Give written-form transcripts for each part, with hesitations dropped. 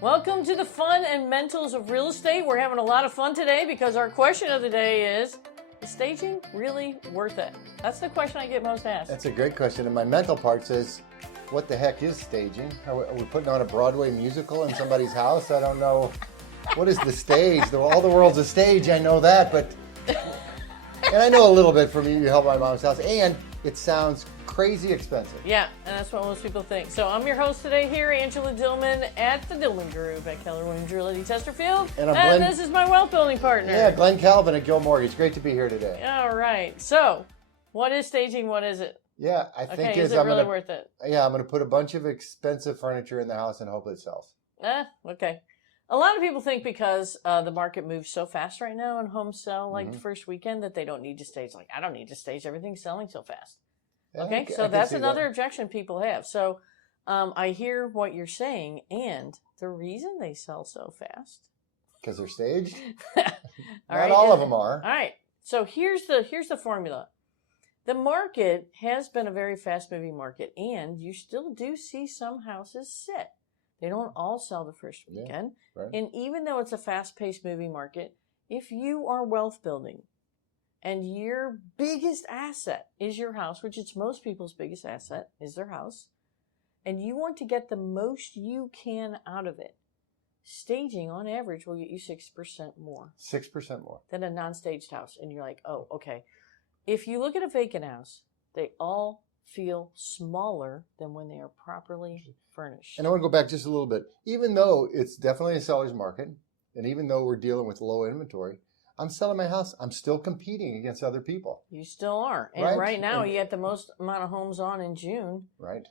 Welcome to the fun and mentals of real estate. We're having a lot of fun today because our question of the day is staging really worth it? That's the question I get most asked. That's a great question. And my mental part says, what the heck is staging? Are we putting on a Broadway musical in somebody's house? I don't know. What is the stage? All the world's a stage, I know that, but... And I know a little bit from You Help My Mom's House, and it sounds crazy expensive. Yeah, and that's what most people think. So I'm your host today here, Angela Dillmon at the Dillmon Group at Keller Williams Realty Chesterfield. And this is my wealth building partner. Yeah, Glen Calvin at Gill Mortgage. Great to be here today. All right. So, what is staging? What is it? Yeah, I think is it really worth it? Yeah, I'm going to put a bunch of expensive furniture in the house and hope it sells. Okay. A lot of people think because the market moves so fast right now and homes sell like the first weekend that they don't need to stage. Like, I don't need to stage. Everything's selling so fast. Yeah, okay, so that's another objection people have. So I hear what you're saying, and the reason they sell so fast. Because they're staged? Not all of them are. All right. So here's the formula. The market has been a very fast-moving market, and you still do see some houses sit. They don't all sell the first weekend. Yeah, right. And even though it's a fast-paced moving market, if you are wealth building and your biggest asset is your house, which is most people's biggest asset is their house, and you want to get the most you can out of it, staging on average will get you 6% more. 6% more. Than a non-staged house. And you're like, oh, okay. If you look at a vacant house, they all feel smaller than when they are properly furnished. And I want to go back just a little bit. Even though it's definitely a seller's market, and even though we're dealing with low inventory, I'm selling my house. I'm still competing against other people. You still are. And right now, you get the most amount of homes on in June.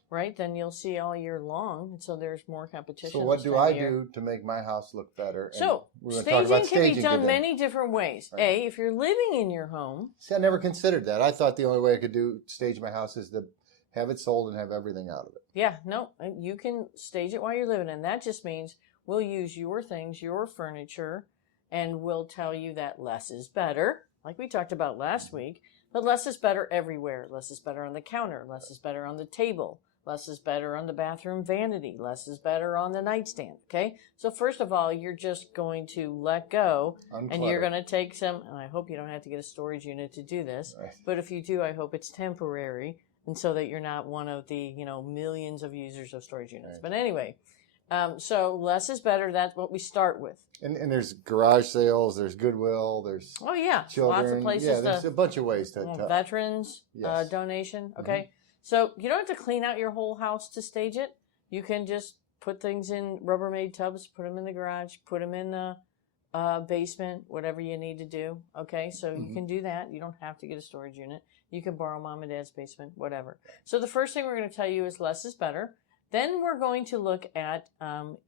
Right. Then you'll see all year long. And so there's more competition. So what do I do to make my house look better? So staging can be done many different ways. Right. If you're living in your home. See, I never considered that. I thought the only way I could stage my house is to have it sold and have everything out of it. Yeah, no, you can stage it while you're living. And that just means we'll use your things, your furniture, and we'll tell you that less is better, like we talked about last week, but less is better everywhere. Less is better on the counter. Less is better on the table. Less is better on the bathroom vanity. Less is better on the nightstand, okay? So first of all, you're just going to let go, and you're going to take some, and I hope you don't have to get a storage unit to do this, but if you do, I hope it's temporary, and so that you're not one of the, millions of users of storage units. But anyway, so less is better. That's what we start with. And there's garage sales, there's Goodwill, there's children. Lots of places. Yeah, there's a bunch of ways to veterans donation. Okay, so you don't have to clean out your whole house to stage it. You can just put things in Rubbermaid tubs, put them in the garage, put them in the basement, whatever you need to do. Okay, so you can do that. You don't have to get a storage unit. You can borrow mom and dad's basement, whatever. So the first thing we're going to tell you is less is better. Then we're going to look at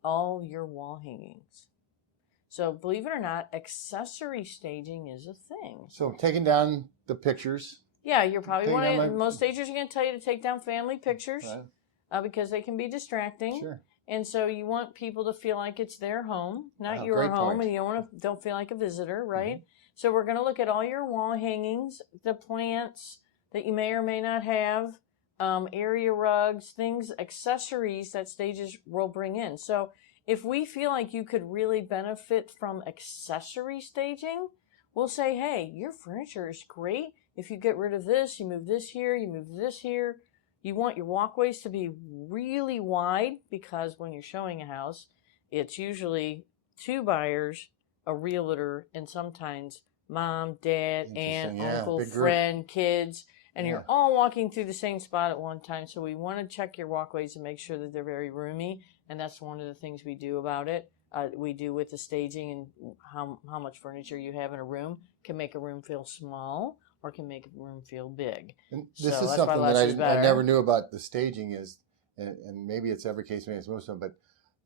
all your wall hangings. So believe it or not, accessory staging is a thing. So taking down the pictures. Yeah, you're probably most stagers are going to tell you to take down family pictures because they can be distracting. Sure. And so you want people to feel like it's their home, not your home, and you don't feel like a visitor, right? So we're going to look at all your wall hangings, the plants that you may or may not have, area rugs, things, accessories that stages will bring in. So if we feel like you could really benefit from accessory staging, we'll say, hey, your furniture is great. If you get rid of this, you move this here, you move this here. You want your walkways to be really wide because when you're showing a house, it's usually two buyers, a realtor, and sometimes mom, dad, aunt, uncle, friend, kids. And you're all walking through the same spot at one time. So we want to check your walkways and make sure that they're very roomy. And that's one of the things we do about it. We do with the staging and how much furniture you have in a room can make a room feel small or can make a room feel big. And this is something that I never knew about the staging is, and maybe it's every case, maybe it's most of them,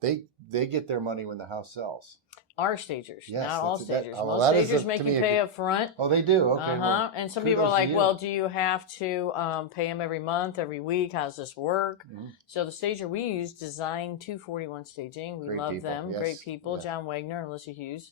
but they get their money when the house sells. Our stagers, not all stagers. Well, most stagers make you pay up front. Oh, they do? Okay. Well, and some people are like, well, do you have to pay them every month, every week? How's this work? So the stager we use, Design 241 Staging. We love them. Yes. Great people. Yes. John Wagner and Alyssa Hughes.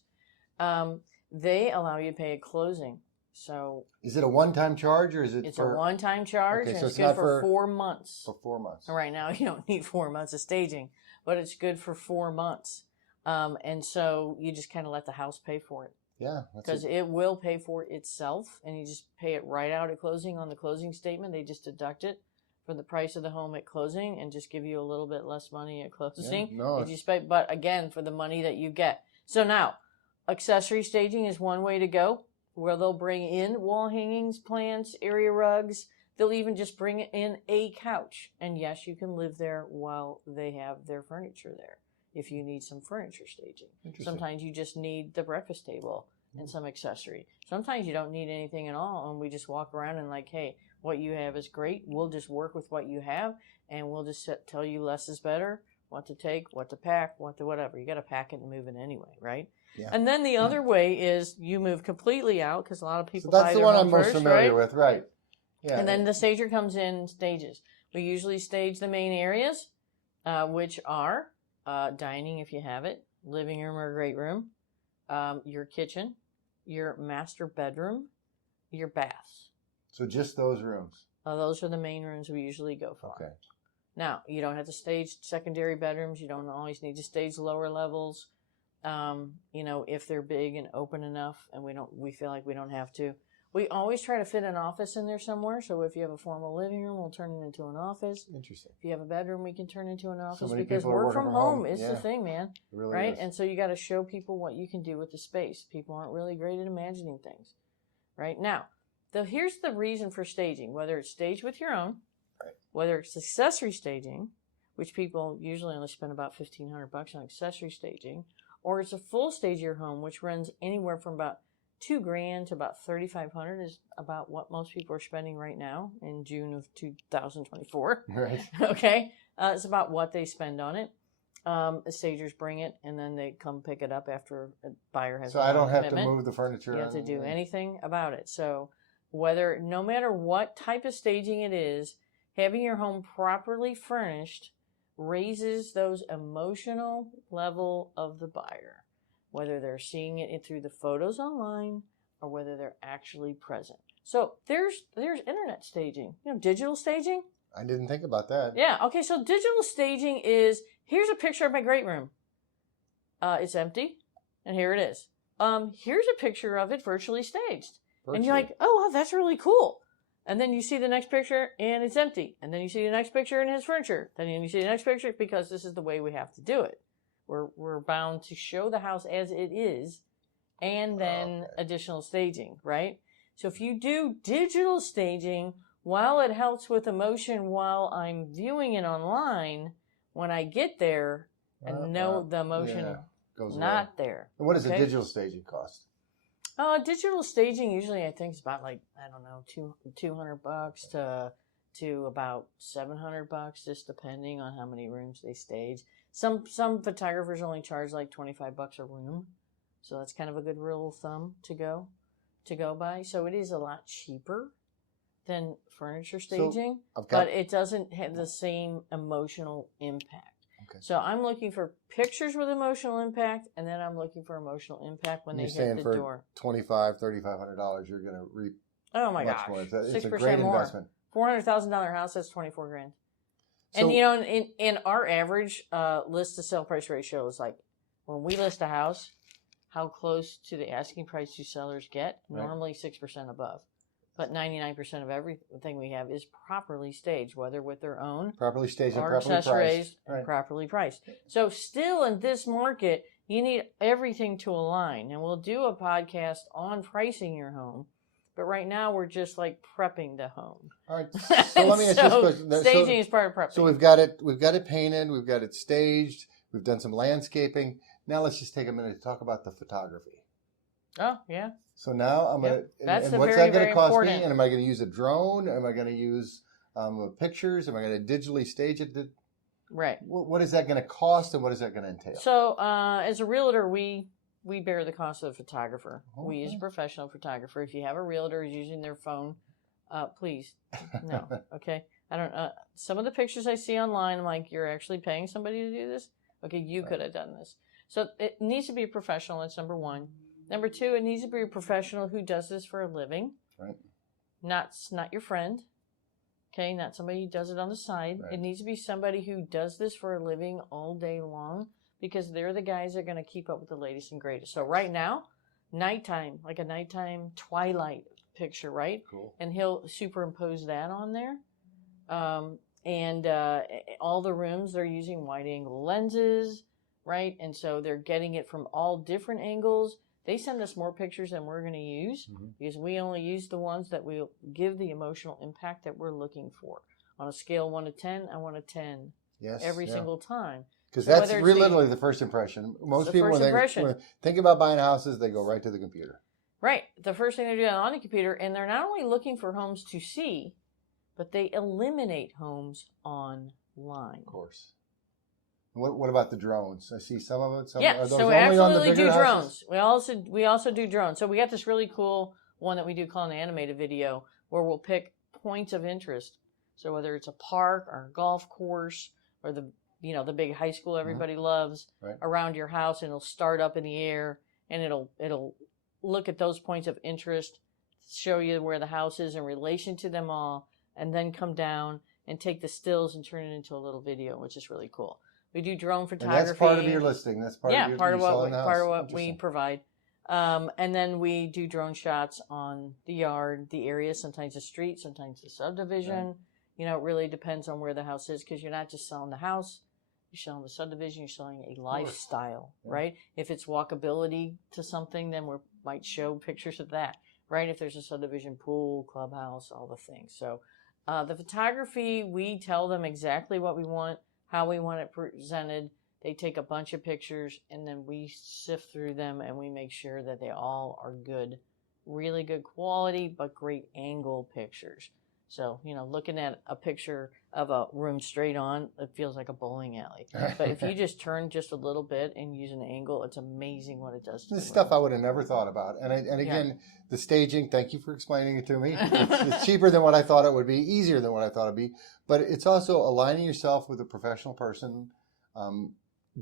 They allow you to pay at closing. So is it a one-time charge or is it? It's a one-time charge, and it's good for 4 months. For 4 months. Right now, you don't need 4 months of staging, but it's good for 4 months. And so you just kind of let the house pay for it. Yeah. Because it will pay for itself, and you just pay it right out at closing on the closing statement. They just deduct it for the price of the home at closing and just give you a little bit less money at closing. Yeah, no, you pay, but again, for the money that you get. So now, accessory staging is one way to go, where they'll bring in wall hangings, plants, area rugs. They'll even just bring in a couch. And yes, you can live there while they have their furniture there if you need some furniture staging. Sometimes you just need the breakfast table and some accessory. Sometimes you don't need anything at all, and we just walk around and like, hey, what you have is great. We'll just work with what you have, and we'll just tell you less is better, what to take, what to pack, what to whatever. You got to pack it and move it anyway, right? Yeah. And then the other way is you move completely out, because a lot of people that's the one I'm most familiar with, right? Yeah. And then the stager comes in and stages. We usually stage the main areas, which are dining if you have it, living room or great room, your kitchen, your master bedroom, your baths. So just those rooms? Those are the main rooms we usually go for. Okay. Now, you don't have to stage secondary bedrooms. You don't always need to stage lower levels. If they're big and open enough, and we feel like we don't have to. We always try to fit an office in there somewhere. So if you have a formal living room, we'll turn it into an office. Interesting. If you have a bedroom, we can turn it into an office, so because work from home is yeah. the thing, man. It really right? Is. And so you got to show people what you can do with the space. People aren't really great at imagining things. Right? Now, here's the reason for staging, whether it's staged with your own, right, whether it's accessory staging, which people usually only spend about $1,500 on accessory staging, or it's a full stage of your home, which runs anywhere from about $2,000 to about $3,500 is about what most people are spending right now in June of 2024. Right. Okay. It's about what they spend on it. The stagers bring it, and then they come pick it up after a buyer has. So I don't have to move the furniture. You have to do anything about it. So no matter what type of staging it is, having your home properly furnished raises those emotional level of the buyer, whether they're seeing it through the photos online or whether they're actually present. So there's internet staging, digital staging. I didn't think about that. Yeah. Okay. So digital staging is, here's a picture of my great room. It's empty, and here it is. Here's a picture of it virtually staged. And you're like, oh, wow, that's really cool. And then you see the next picture, and it's empty. And then you see the next picture, and it has furniture. Then you see the next picture, because this is the way we have to do it. We're bound to show the house as it is, and then additional staging, right? So if you do digital staging, while it helps with emotion while I'm viewing it online, when I get there, I know the emotion goes not away. there. And what does a digital staging cost? Digital staging usually, I think, is about $200 to about $700, just depending on how many rooms they stage. Some photographers only charge like $25 a room, so that's kind of a good rule of thumb to go by. So it is a lot cheaper than furniture staging, but it doesn't have the same emotional impact. Okay. So I'm looking for pictures with emotional impact, and then I'm looking for emotional impact when they hit the door. $2,500, $3,500, you're going to reap. Oh my gosh, it's a great investment. $400,000 house, that's $24,000. So, and in our average list to sell price ratio is like, when we list a house, how close to the asking price do sellers get? Right. Normally 6% above. But 99% of everything we have is properly staged, whether with their own, properly staged and or properly accessories, priced. And properly priced. So still in this market, you need everything to align. And we'll do a podcast on pricing your home. But right now, we're just like prepping the home. All right. So let me ask you this question. Staging is part of prepping. So we've got it painted, we've got it staged, we've done some landscaping. Now let's just take a minute to talk about the photography. Oh, yeah. So now I'm going to, and what's that going to cost me? And am I going to use a drone? Am I going to use pictures? Am I going to digitally stage it? Right. What is that going to cost, and what is that going to entail? So as a realtor, we bear the cost of the photographer. Okay. We use a professional photographer. If you have a realtor who's using their phone, please, no. Okay. I don't. Some of the pictures I see online, I'm like, you're actually paying somebody to do this? Okay, you could have done this. So it needs to be a professional. That's number one. Number two, it needs to be a professional who does this for a living. Right. Not your friend. Okay, not somebody who does it on the side. Right. It needs to be somebody who does this for a living all day long, because they're the guys that are going to keep up with the latest and greatest. So right now, nighttime, like a nighttime twilight picture, right? Cool. And he'll superimpose that on there. And all the rooms, they're using wide angle lenses, right? And so they're getting it from all different angles. They send us more pictures than we're going to use because we only use the ones that will give the emotional impact that we're looking for. On a scale of 1 to 10, I want a 10 every single time. Because that's literally the first impression. Most people, when they think about buying houses, they go right to the computer. Right. The first thing they do on the computer, and they're not only looking for homes to see, but they eliminate homes online. Of course. What about the drones? I see some of it. So we absolutely do drones. We also do drones. So we got this really cool one that we do called an animated video where we'll pick points of interest. So whether it's a park or a golf course or the big high school everybody loves around your house, and it'll start up in the air and it'll look at those points of interest, show you where the house is in relation to them all, and then come down and take the stills and turn it into a little video, which is really cool. We do drone photography. And that's part of your listing. That's part of what we provide. And then we do drone shots on the yard, the area, sometimes the street, sometimes the subdivision. Right. It really depends on where the house is, because you're not just selling the house. You're selling the subdivision. You're selling a lifestyle, right? If it's walkability to something, then we might show pictures of that, right? If there's a subdivision, pool, clubhouse, all the things. So the photography, we tell them exactly what we want, how we want it presented. They take a bunch of pictures, and then we sift through them, and we make sure that they all are good, really good quality, but great angle pictures. So, looking at a picture of a room straight on, it feels like a bowling alley. But if you just turn just a little bit and use an angle, it's amazing what it does to this stuff I would have never thought about. And again, the staging, thank you for explaining it to me. It's cheaper than what I thought it would be, easier than what I thought it would be. But it's also aligning yourself with a professional person,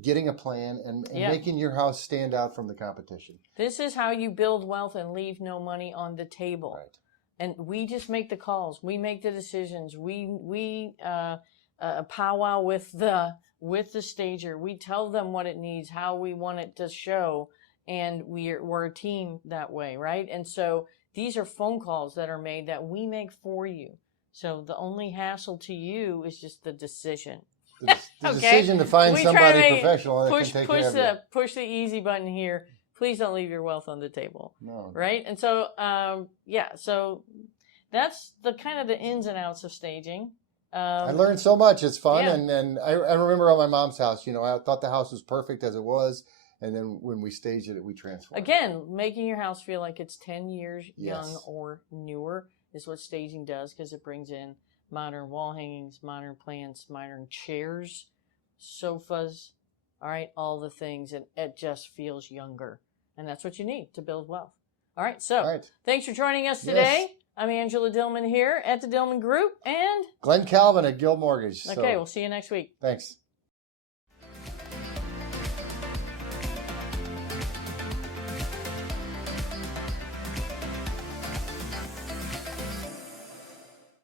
getting a plan, and making your house stand out from the competition. This is how you build wealth and leave no money on the table. Right. And we just make the calls. We make the decisions. We powwow with the stager. We tell them what it needs, how we want it to show, and we're a team that way, right? And so these are phone calls that are made that we make for you. So the only hassle to you is just the decision. The decision to find somebody professional that can take care of you. Push the easy button here. Please don't leave your wealth on the table. No. Right? And so, so that's the kind of the ins and outs of staging. I learned so much. It's fun. Yeah. And I remember on my mom's house, I thought the house was perfect as it was. And then when we staged it, we transformed. Again, making your house feel like it's 10 years young or newer is what staging does, because it brings in modern wall hangings, modern plants, modern chairs, sofas, all right, all the things. And it just feels younger. And that's what you need to build wealth. All right, so thanks for joining us today. Yes. I'm Angela Dillmon here at the Dillmon Group and Glen Calvin at Guild Mortgage. Okay, we'll see you next week. Thanks.